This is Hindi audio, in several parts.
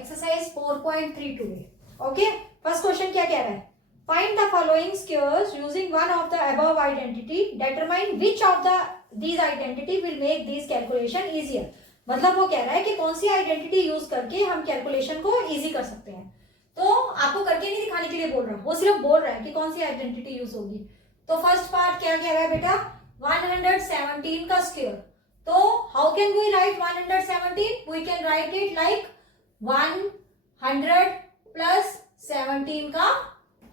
Exercise 4.32 okay. फर्स्ट क्वेश्चन क्या कह रहा है, find the following squares using one of the above identity, determine which of the these identity will make this calculation easier. मतलब वो कह रहा है कि कौन सी आइडेंटिटी यूज करके हम कैलकुलेशन को इजी कर सकते हैं। तो आपको करके नहीं दिखाने के लिए बोल रहा, वो सिर्फ बोल रहा है कि कौन सी आइडेंटिटी यूज होगी। तो फर्स्ट पार्ट क्या कह रहा है बेटा, 117 का स्क्वायर। तो how can we write 117? We can write it like 100 plus 17 का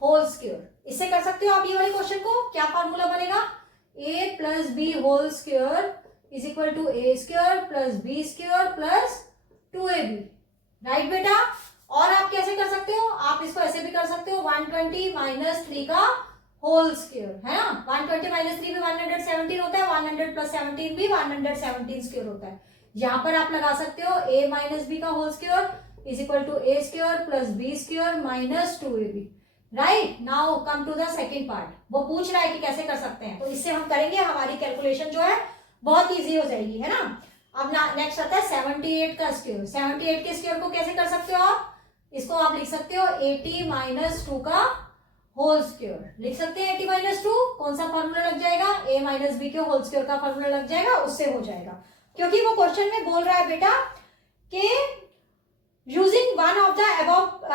होल स्क्वायर। इससे कर सकते हो आप ये वाले क्वेश्चन को। क्या फॉर्मूला बनेगा, a plus B whole square is equal to A square plus B square plus 2ab। Right बेटा। और आप कैसे कर सकते हो, आप इसको ऐसे भी कर सकते हो, 120 माइनस 3 का होल स्क्वायर, है ना। 120 माइनस 3 भी 117 होता है, 100 प्लस 17 भी 117 स्क्वायर होता है। यहां पर आप लगा सकते हो a माइनस बी का whole square is equal to A square plus B square minus 2ab। Right. Now come to the second part. वो पूछ रहा है कि कैसे कर सकते हैं, तो इससे हम करेंगे, हमारी कैलकुलेशन जो है बहुत इजी हो जाएगी, है ना। अब नेक्स्ट आता है 78 का स्क्वायर। 78 के स्क्वायर को कैसे कर सकते हो आप, इसको आप लिख सकते हो 80 माइनस 2 का होल स्क्वायर। लिख सकते हैं 80 माइनस 2, कौन सा फॉर्मूला लग जाएगा, a माइनस बी के होल स्क्वायर का फॉर्मूला लग जाएगा, उससे हो जाएगा। क्योंकि वो क्वेश्चन में बोल रहा है बेटा कि using one of the above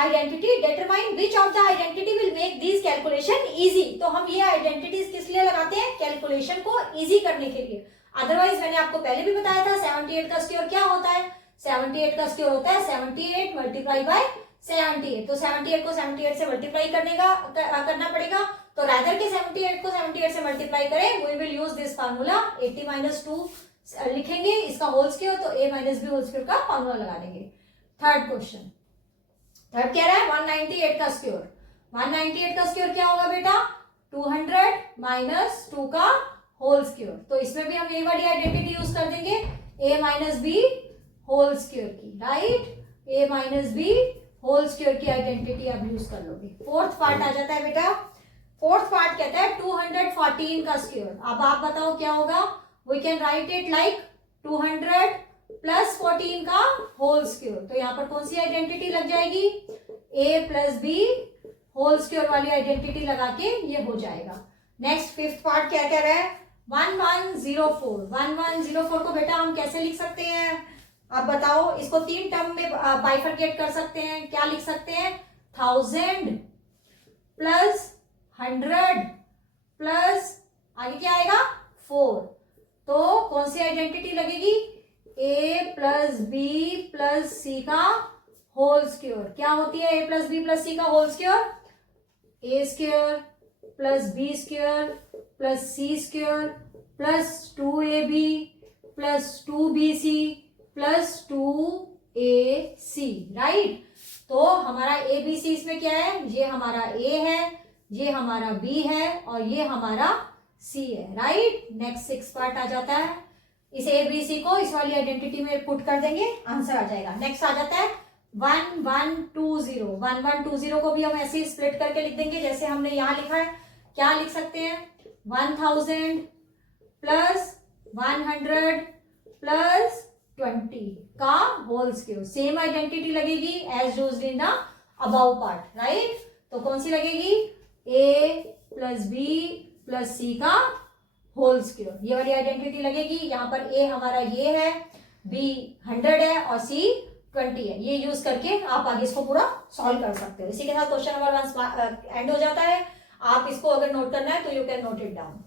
identity, determine which of the identity will make this calculation easy. तो हम ये आइडेंटिटीज किस लिए लगाते हैं, कैलकुलेशन को इजी करने के लिए। अदरवाइज मैंने आपको पहले भी बताया था 78 का स्क्वायर क्या होता है, 78 का स्क्वायर होता है 78 मल्टीप्लाई बाय 78। तो 78 को 78 से मल्टीप्लाई करना पड़ेगा। तो रादर के 78 को 78 से मल्टीप्लाई करें, we will use this formula 80 minus 2 लिखेंगे, इसका होल स्क्वायर, तो a minus B whole square का फार्मूला लगा देंगे। थर्ड क्वेश्चन, थर्ड कह रहा है 198 का स्क्वायर। 198 का स्क्वायर क्या होगा बेटा, 200 माइनस 2 का होल स्क्वायर। तो इसमें भी हम ये वाली आइडेंटिटी यूज कर देंगे, a minus B whole square की। Right, a minus B whole square की आइडेंटिटी आप यूज कर लोगे। फोर्थ पार्ट आ जाता है बेटा। फोर्थ पार्ट कहता है 214 का स्क्वायर। अब आप बताओ क्या होगा, we can write it like 200 plus 14 का होल स्क्वायर। तो यहाँ पर कौन सी आइडेंटिटी लग जाएगी, a plus B whole square वाली आइडेंटिटी लगा के ये हो जाएगा। नेक्स्ट फिफ्थ पार्ट क्या कह रहा है, 1104। 1104 को बेटा हम कैसे लिख सकते हैं, अब बताओ। इसको तीन टर्म में बाइफरकेट कर सकते हैं। क्या लिख सकते हैं, 1000 प्लस 100 प्लस आगे क्या आएगा 4। तो कौन सी आइडेंटिटी लगेगी, a plus B plus C का होल स्क्वायर। क्या होती है a plus B plus C का whole square, a square plus B square plus C square plus 2ab plus 2bc plus 2ac। Right. तो हमारा abc इसमें क्या है, ये हमारा a है, ये हमारा b है और ये हमारा c है। राइट। नेक्स्ट सिक्स पार्ट आ जाता है, इस abc को इस वाली आइडेंटिटी में पुट कर देंगे, आंसर आ जाएगा। नेक्स्ट आ जाता है 1120। 1120 को भी हम ऐसे ही स्प्लिट करके लिख देंगे जैसे हमने यहां लिखा है। क्या लिख सकते हैं, 1000 प्लस 100 प्लस 20 का होल स्क्वायर। सेम आइडेंटिटी लगेगी as used in the above part. Right. तो कौन सी लगेगी, a plus B plus C का होल स्क्वायर, ये वाली आइडेंटिटी लगेगी। यहाँ पर a हमारा ये है, b 100 है और c 20 है। ये यूज करके आप आगे इसको पूरा सॉल्व कर सकते हो। इसी के साथ क्वेश्चन नंबर 1 एंड हो जाता है। आप इसको अगर नोट करना है तो you can note it down.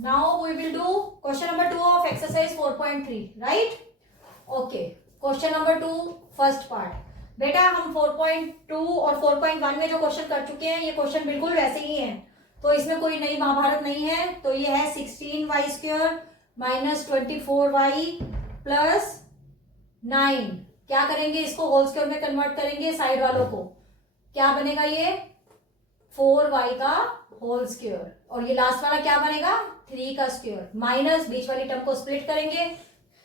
Now we will do question number 2 of exercise 4.3। Right. Okay, question number 2 first part. बेटा हम 4.2 और 4.1 में जो क्वेश्चन कर चुके हैं, ये क्वेश्चन बिल्कुल वैसे ही हैं। तो इसमें कोई नई महाभारत नहीं है। तो ये है 16y square minus 24y plus 9। क्या करेंगे, इसको होल स्क्वायर में कन्वर्ट करेंगे साइड वालों को। क्या बनेगा, ये 4y का होल स्क्वायर और ये लास्ट वाला क्या बनेगा, 3 का स्क्वायर माइनस बीच वाली टर्म को स्प्लिट करेंगे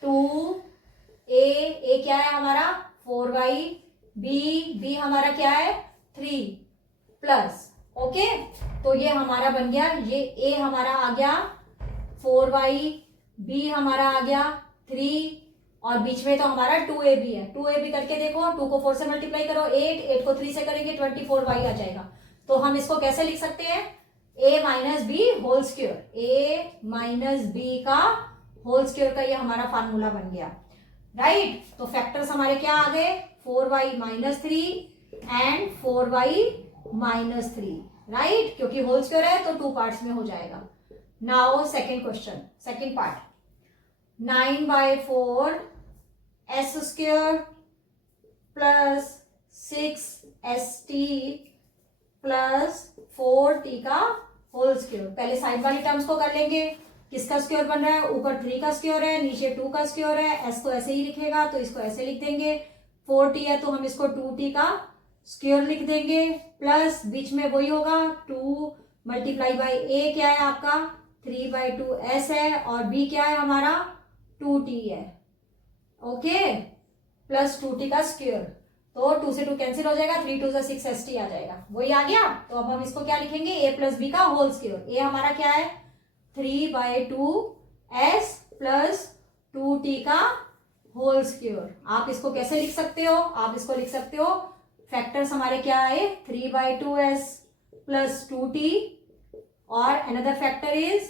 2a क्या है हमारा 4y, b हमारा क्या है 3 प्लस। ओके, तो ये हमारा बन गया, ये a हमारा आ गया 4y, b हमारा आ गया 3 और बीच में तो हमारा 2ab है। 2ab करके देखो, 2 को 4 से मल्टीप्लाई करो 8, 8 को 3 से करेंगे 24y आ जाएगा। तो हम इसको कैसे लिख सकते हैं, a minus B whole square, a minus B का होल स्क्वायर का ये हमारा फार्मूला बन गया, राइट। तो फैक्टर्स हमारे क्या आ गए, 4y minus 3 and 4y minus 3, right, क्योंकि होल स्क्वायर है तो 2 पार्ट्स में हो जाएगा। Now second question, second part, 9/4 s square plus 6st plus 4t का होल स्क्वायर। पहले साइड वाली टर्म्स को कर लेंगे, किसका स्क्वायर बन रहा है, ऊपर 3 का स्क्वायर है, नीचे 2 का स्क्वायर है, s को ऐसे ही लिखेगा तो इसको ऐसे लिख देंगे, 4t है तो हम इसको 2t का स्क्वायर लिख देंगे, प्लस बीच में वही होगा 2 मल्टीप्लाई बाई a क्या है आपका 3/2 s है और b क्या है हमारा 2t है, ओके, प्लस 2t का स्क्वायर, तो 2 से 2 कैंसिल हो जाएगा, 3 2 से 6st आ जाएगा, वही आ गया। तो अब हम इसको क्या लिखेंगे, a प्लस b का होल स्क्वायर, a हमारा क्या है 3/2 s प्लस 2t का होल स्क्वायर। आप इसको कैसे लिख सकते हो, आप इसको लिख सकते हो, फैक्टर्स हमारे क्या है 3/2 s प्लस 2t और another factor is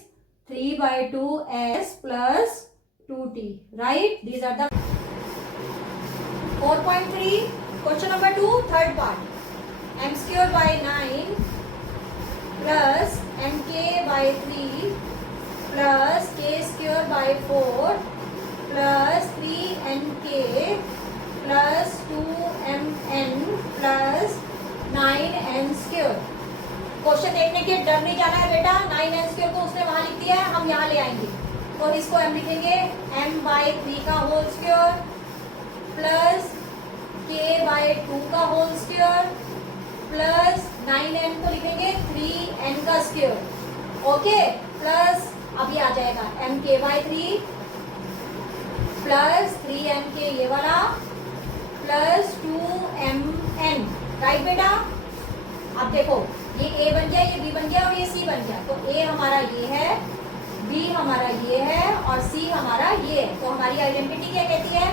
3/2 s plus 2t, right? These are the 4.3 question number 2 third part, m square by 9 plus mk by 3 plus k square by 4 plus 3nk plus 2mn plus 9n square। Question देखने के डर नहीं जाना है बेटा, 9n स्क्वायर को उसने वहां लिख दिया है, हम यहाँ ले आएंगे, तो इसको हम लिखेंगे m/3 का होल स्क्वायर प्लस k/2 का होल स्क्वायर प्लस 9n को लिखेंगे 3n का स्क्वायर, ओके, प्लस अभी आ जाएगा mk/3 प्लस 3nk ये वाला प्लस 2mn, राइट बेटा। अब देखो ये a बन गया, ये b बन गया और ये c बन गया, तो a हमारा ये है, b हमारा ये है और c हमारा ये है। तो हमारी आइडेंटिटी क्या कहती है,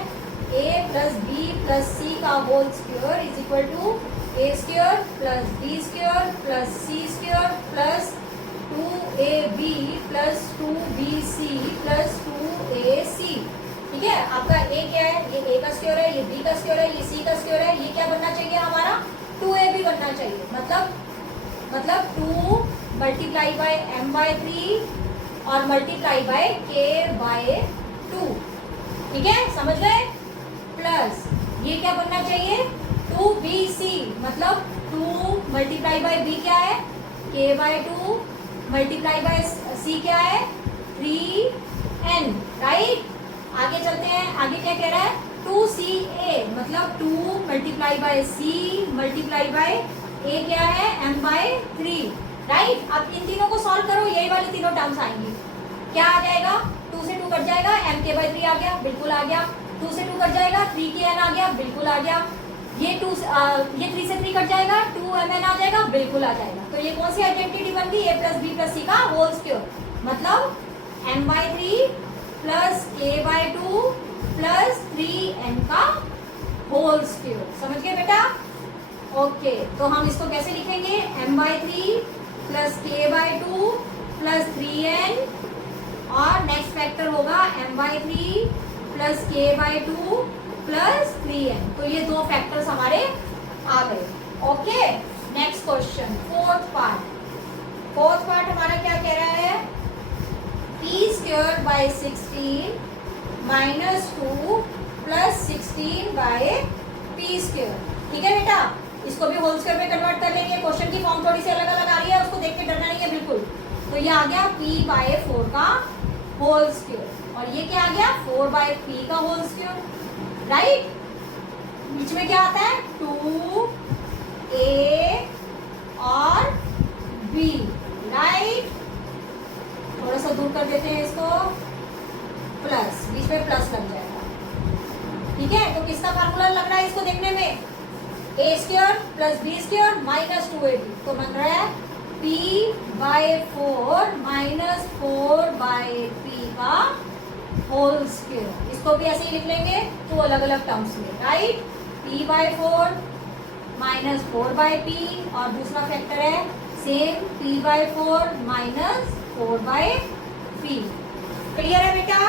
a plus b plus c का whole square is equal to a square plus b square plus c square plus 2ab plus 2bc plus 2ac, ठीक है। आपका a क्या है, ये a का स्क्वायर है, ये b का स्क्वायर है, ये c का स्क्वायर है, ये क्या बनना चाहिए हमारा 2ab बनना चाहिए, मतलब 2 मल्टीप्लाई बाय m/3 और मल्टीप्लाई बाय k/2, ठीक है, समझ गए। प्लस ये क्या बनना चाहिए 2bc, मतलब 2 मल्टीप्लाई बाय b क्या है k/2 मल्टीप्लाई बाय c क्या है 3n, राइट। आगे चलते हैं, आगे क्या कह रहा है 2ca, मतलब 2 multiply by c multiply by a क्या है m/3, राइट। अब इन तीनों को सॉल्व करो, यही वाली तीनों टर्म्स आएंगी, क्या आ जाएगा 2 से 2 कट जाएगा, mk/3 आ गया, बिल्कुल आ गया, 2 से 2 कट जाएगा 3kn आ गया, बिल्कुल आ गया, ये 3 से 3 कट जाएगा 2mn आ जाएगा, बिल्कुल आ जाएगा। तो ये कौन सी आइडेंटिटी बन गई, a plus b plus c का होल स्क्वायर, मतलब m/3 plus k/2 plus 3n का होल स्क्वायर, समझ गए बेटा, ओके। तो हम इसको कैसे लिखेंगे m/3 plus k/2 plus 3n और नेक्स्ट फैक्टर होगा m/3 plus k/2 plus 3n, तो ये दो फैक्टर्स हमारे आ गए, okay. Next question fourth part हमारा क्या कह रहा है, p² 16 माइनस 2 प्लस 16 p², ठीक है बेटा। इसको भी होल स्क्वायर में कन्वर्ट कर लेंगे, क्वेश्चन की फॉर्म थोड़ी सी अलग अलग आ रही है, उसको देख के डरना नहीं है बिल्कुल। तो ये आ गया p/4 का होल स्क्वायर और ये क्या आ गया 4/p का होल स्क्वायर, राइट। बीच में क्या आता है 2a और b, राइट। थोड़ा सा दूर कर देते हैं इसको, प्लस, बीच में प्लस लग जाएगा, ठीक है। तो किसका फार्मूला लग रहा है इसको देखने में, a² plus b² minus 2ab, तो बन रहा है p/4 माइनस 4/p का होल स्क्वायर, इसको भी ऐसे ही लिख लेंगे तो अलग अलग टर्म्स में, राइट। p/4 माइनस 4/p और दूसरा फैक्टर है same p/4 minus 4/p। Clear है बेटा?